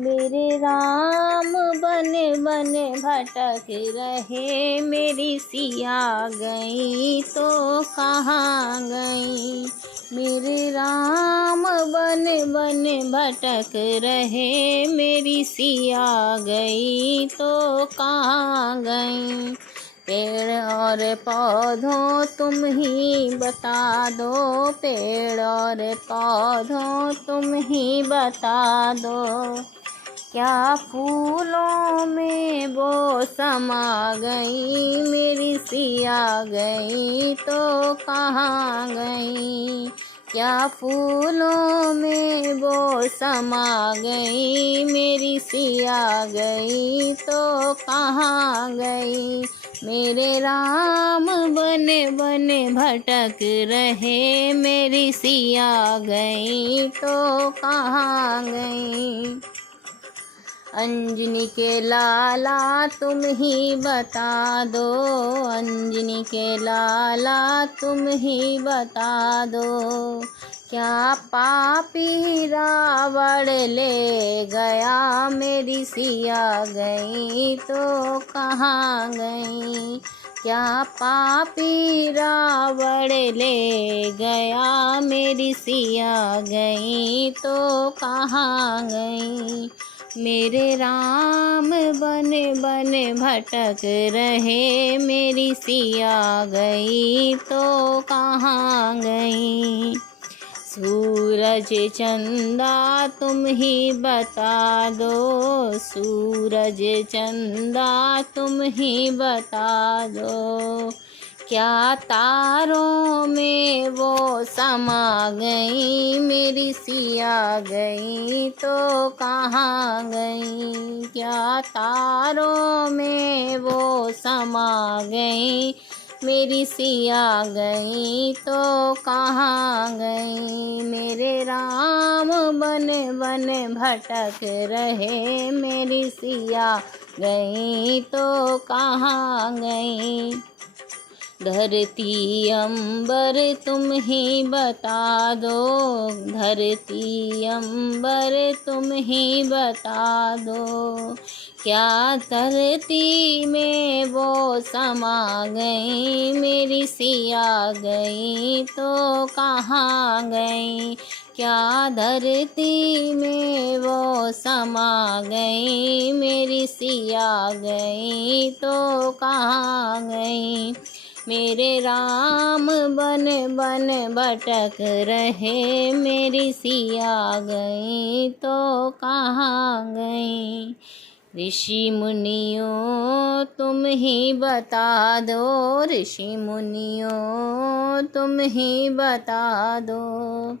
मेरे राम बने बने भटक रहे, मेरी सिया गई तो कहाँ गई। मेरे राम बने बने भटक रहे, मेरी सिया गई तो कहाँ गई। पेड़ और पौधों तुम ही बता दो, पेड़ और पौधों तुम ही बता दो। क्या फूलों में वो समा गई, मेरी सिया गई तो कहाँ गई। क्या फूलों में वो समा गई, मेरी सिया गई तो कहाँ गई। मेरे राम बने बने भटक रहे, मेरी सिया गई तो कहाँ गई। अंजनी के लाला तुम ही बता दो, अंजनी के लाला तुम ही बता दो। क्या पापी रावण ले गया, मेरी सिया गई तो कहाँ गई। क्या पापी रावण ले गया, मेरी सिया गई तो कहाँ गई। मेरे राम बने बने भटक रहे, मेरी सिया गई तो कहाँ गई। सूरज चंदा तुम ही बता दो, सूरज चंदा तुम ही बता दो। क्या तारों में वो समा गई, मेरी सिया गई तो कहाँ गई। क्या तारों में वो समा गई, मेरी सिया गई तो कहाँ गई। मेरे राम बने बने भटक रहे, मेरी सिया गई तो कहाँ गई। धरती अंबर तुम ही बता दो, धरती अंबर तुम ही बता दो। क्या धरती में वो समा गई, मेरी सिया गई तो कहाँ गई। क्या धरती में वो समा गई, मेरी सिया गई तो कहाँ गई। मेरे राम बन बन भटक रहे, मेरी सिया गई तो कहाँ गई। ऋषि मुनियों तुम ही बता दो, ऋषि मुनियों तुम ही बता दो।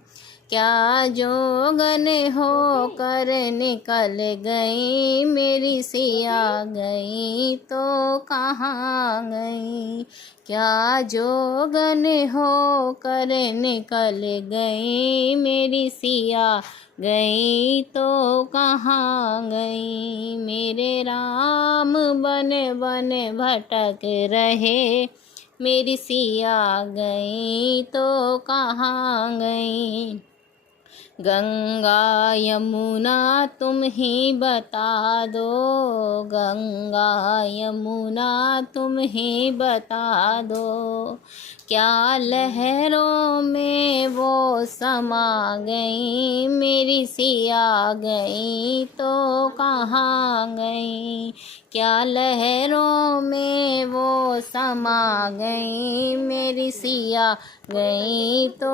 क्या जोगन हो कर निकल गई, मेरी सिया गई तो कहाँ गई। क्या जोगन हो कर निकल गई, मेरी सिया गई तो कहाँ गई। मेरे राम बन बन भटक रहे, मेरी सिया गई तो कहाँ गई। गंगा यमुना तुम ही बता दो, गंगा यमुना तुम ही बता दो। क्या लहरों में वो समा गई, मेरी सिया गई तो कहाँ गई। क्या लहरों में वो समा गई, मेरी सिया गई तो